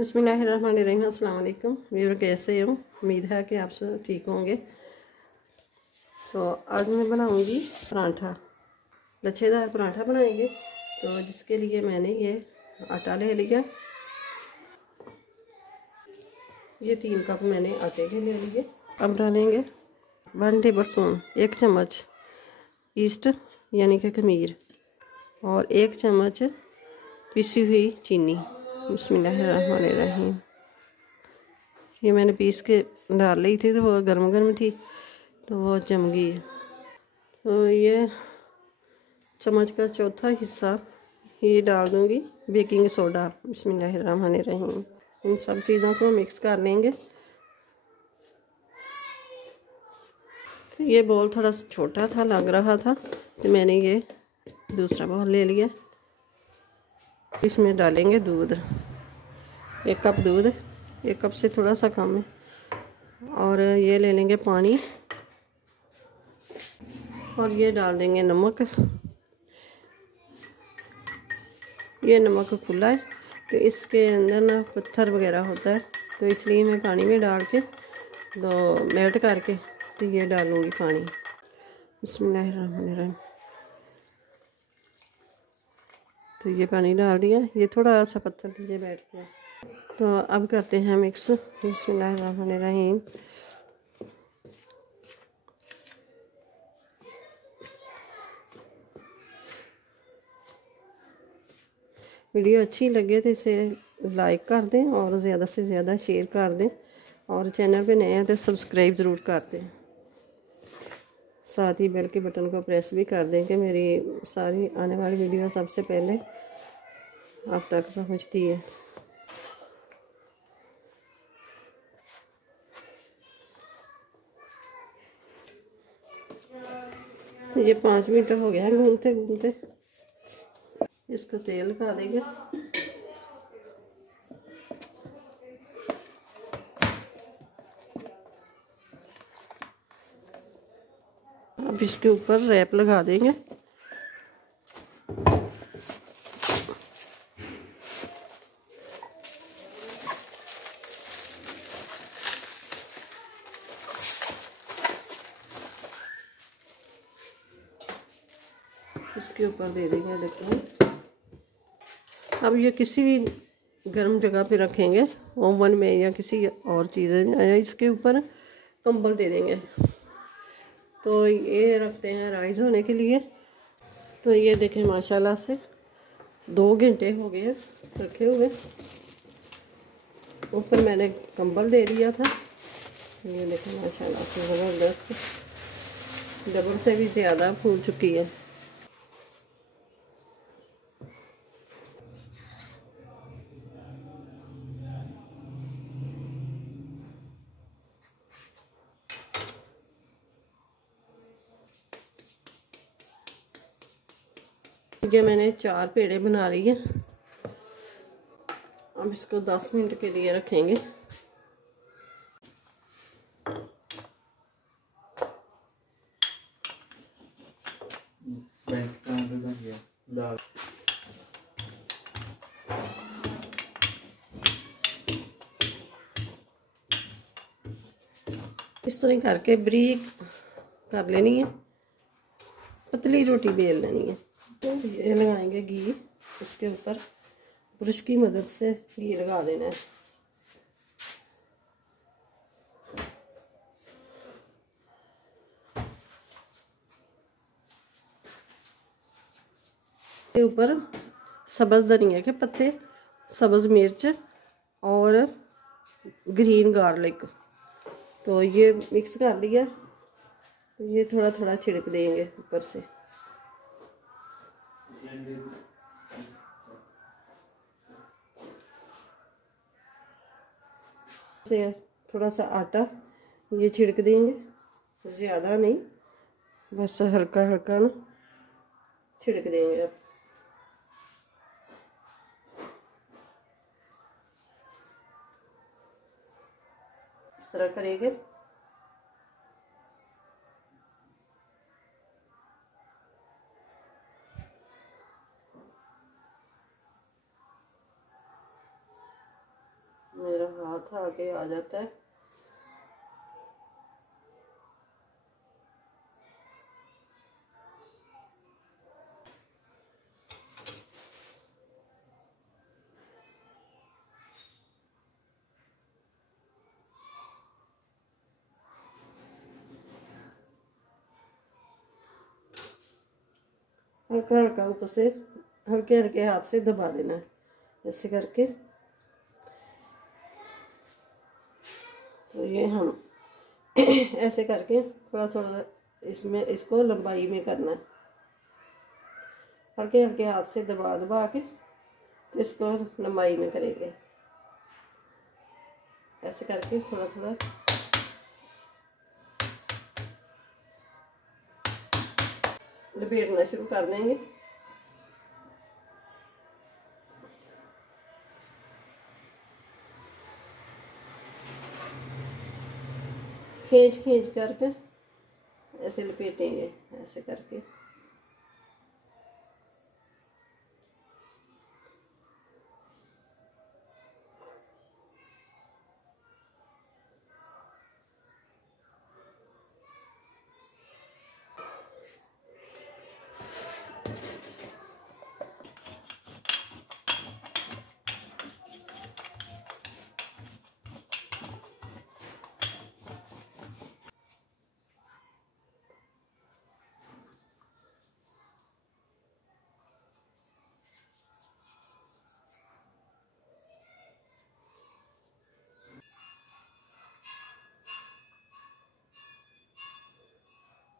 बिस्मिल्लाहिर्रहमानिर्रहीम। अस्सलाम वालेकुम व्यूअर, कैसे हो? उम्मीद है कि आप सब ठीक होंगे। तो आज मैं बनाऊंगी पराठा, लच्छेदार पराठा बनाएंगे। तो जिसके लिए मैंने ये आटा ले लिया, ये 3 कप मैंने आटे के ले लिए। अब डालेंगे 1 टेबल स्पून, 1 चम्मच ईस्ट यानी कि खमीर, और 1 चम्मच पिसी हुई चीनी। बिस्मिल्लाहिर्रहमानिर्रहीम। ये मैंने पीस के डाल ली थी, तो वो गर्म गर्म थी तो वो जम गई। तो ये चम्मच का चौथा हिस्सा ये डाल दूंगी बेकिंग सोडा। बिस्मिल्लाहिर्रहमानिर्रहीम। इन सब चीज़ों को मिक्स कर लेंगे। ये बॉल थोड़ा छोटा था, लग रहा था, तो मैंने ये दूसरा बॉल ले लिया। इसमें डालेंगे दूध, 1 कप दूध, 1 कप से थोड़ा सा कम है। और ये ले लेंगे पानी, और ये डाल देंगे नमक। ये नमक खुला है तो इसके अंदर ना पत्थर वगैरह होता है, तो इसलिए मैं पानी में डाल के तो मेल्ट करके तो ये डालूँगी पानी। बिस्मिल्लाहिर्रहमानिर्रहीम। तो ये पानी डाल दिया, ये थोड़ा सा पत्थर नीचे बैठ गया। तो अब करते हैं मिक्स। बिस्मिल्लाहिर्रहमानिर्रहीम। वीडियो अच्छी लगे तो इसे लाइक कर दें और ज़्यादा से ज़्यादा शेयर कर दें, और चैनल पे नए हैं तो सब्सक्राइब ज़रूर कर दें। साथ ही बेल के बटन को प्रेस भी कर दें कि मेरी सारी आने वाली वीडियो सबसे पहले आप तक पहुंचती है। ये 5 मिनट हो गया है घूमते घूमते। इसको तेल लगा देंगे। अब इसके ऊपर रैप लगा देंगे। इसके ऊपर दे देंगे, देखो। अब ये किसी भी गर्म जगह पे रखेंगे, ओवन में या किसी और चीज़ में। इसके ऊपर कंबल दे देंगे। तो ये रखते हैं राइस होने के लिए। तो ये देखें, माशाल्लाह से 2 घंटे हो गए रखे हुए। ऊपर मैंने कंबल दे दिया था। ये देखें, माशाल्लाह से ज़बरदस्त, डबल से भी ज़्यादा फूल चुकी है। ये मैंने 4 पेड़े बना लिए। अब इसको 10 मिनट के लिए रखेंगे। इस तरह करके बारीक कर लेनी है, पतली रोटी बेल लेनी है। तो ये लगाएंगे घी इसके ऊपर, ब्रश की मदद से घी लगा देना है। के ऊपर सब्ज़ धनिया के पत्ते, सब्ज़ मिर्च और ग्रीन गार्लिक, तो ये मिक्स कर लिया। तो ये थोड़ा थोड़ा छिड़क देंगे ऊपर से। थोड़ा सा आटा ये छिड़क देंगे, ज़्यादा नहीं, बस हल्का हल्का ना छिड़क देंगे। अब इस तरह करेंगे। मेरा हाथ आगे आ जाता है। हल्का हल्का ऊपर से हल्के हल्के हाथ से दबा देना है ऐसे करके। तो ये हम ऐसे करके थोड़ा थोड़ा इसमें इसको लंबाई में करना है, हल्के हल्के हाथ से दबा दबा के तो इसको लंबाई में करेंगे ऐसे करके थोड़ा थोड़ा। लपेटना शुरू कर देंगे। खींच खींच करके ऐसे लपेटेंगे ऐसे करके।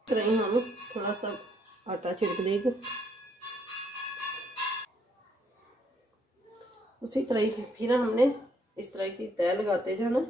कढ़ाई हम थोड़ा सा आटा छिड़क देंगे। उसी तरह फिर हमने इस तरह की तय लगाते जाना।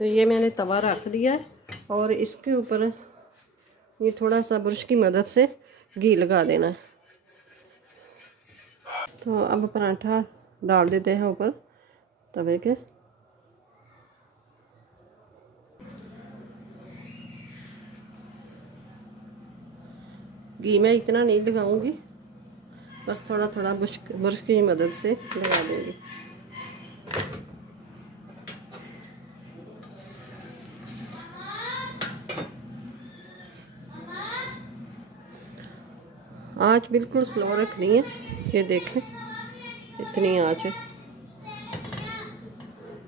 तो ये मैंने तवा रख दिया है और इसके ऊपर ये थोड़ा सा ब्रश की मदद से घी लगा देना है। तो अब पराठा डाल देते हैं ऊपर तवे के। घी मैं इतना नहीं लगाऊंगी, बस थोड़ा थोड़ा ब्रश की मदद से लगा देंगे। आँच बिल्कुल स्लो रखनी है। ये देखें इतनी आँच है,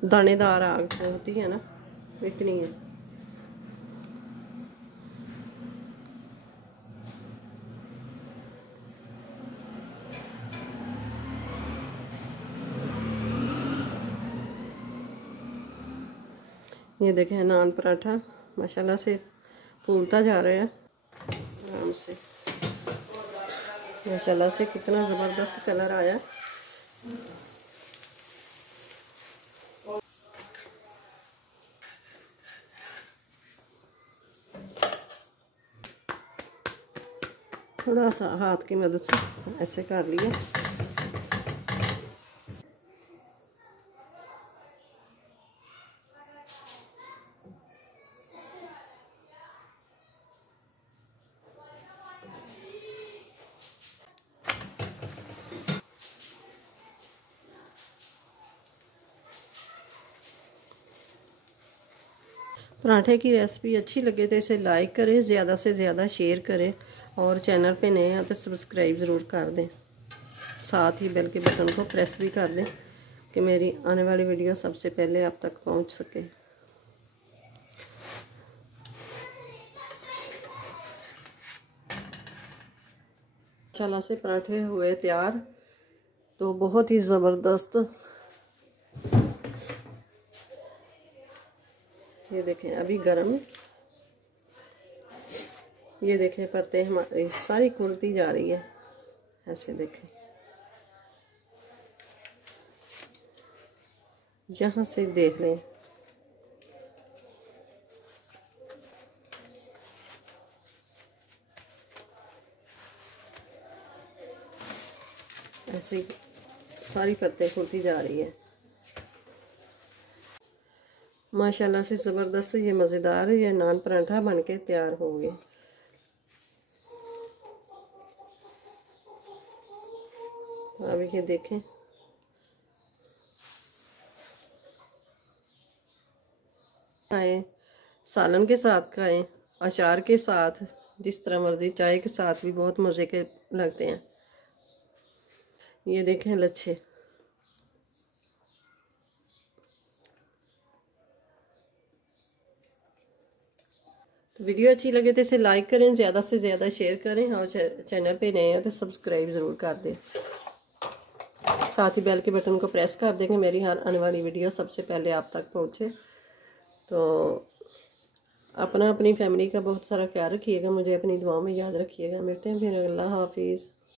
दानेदार आग होती है ना, इतनी है। ये देखें नान पराठा माशाल्लाह से फूलता जा रहा है आराम से। माशाल्लाह से कितना ज़बरदस्त कलर आया। थोड़ा सा हाथ की मदद से ऐसे कर लिया। पराठे की रेसिपी अच्छी लगे तो इसे लाइक करें, ज़्यादा से ज़्यादा शेयर करें और चैनल पे नए हैं तो सब्सक्राइब ज़रूर कर दें। साथ ही बेल के बटन को प्रेस भी कर दें कि मेरी आने वाली वीडियो सबसे पहले आप तक पहुंच सके। माशाल्लाह से पराठे हुए तैयार। तो बहुत ही ज़बरदस्त। ये देखें अभी गर्म है। ये देखें पत्ते हमारी सारी खुलती जा रही है, ऐसे देखें। यहाँ से देख लें। ऐसे सारी पत्ते खुलती जा रही है। माशाल्लाह से ज़बरदस्त ये मज़ेदार ये नान पराठा बनके तैयार हो गए। अब ये देखें, खाएं, सालन के साथ खाएं, अचार के साथ, जिस तरह मर्जी, चाय के साथ भी बहुत मज़े के लगते हैं। ये देखें लच्छे। तो वीडियो अच्छी लगे तो इसे लाइक करें, ज़्यादा से ज़्यादा शेयर करें, और चैनल पे नए हैं तो सब्सक्राइब ज़रूर कर दें। साथ ही बेल के बटन को प्रेस कर दें कि मेरी हर आने वाली वीडियो सबसे पहले आप तक पहुंचे। तो अपनी फैमिली का बहुत सारा ख्याल रखिएगा, मुझे अपनी दुआओं में याद रखिएगा। मिलते हैं फिर। अल्लाह हाफिज़।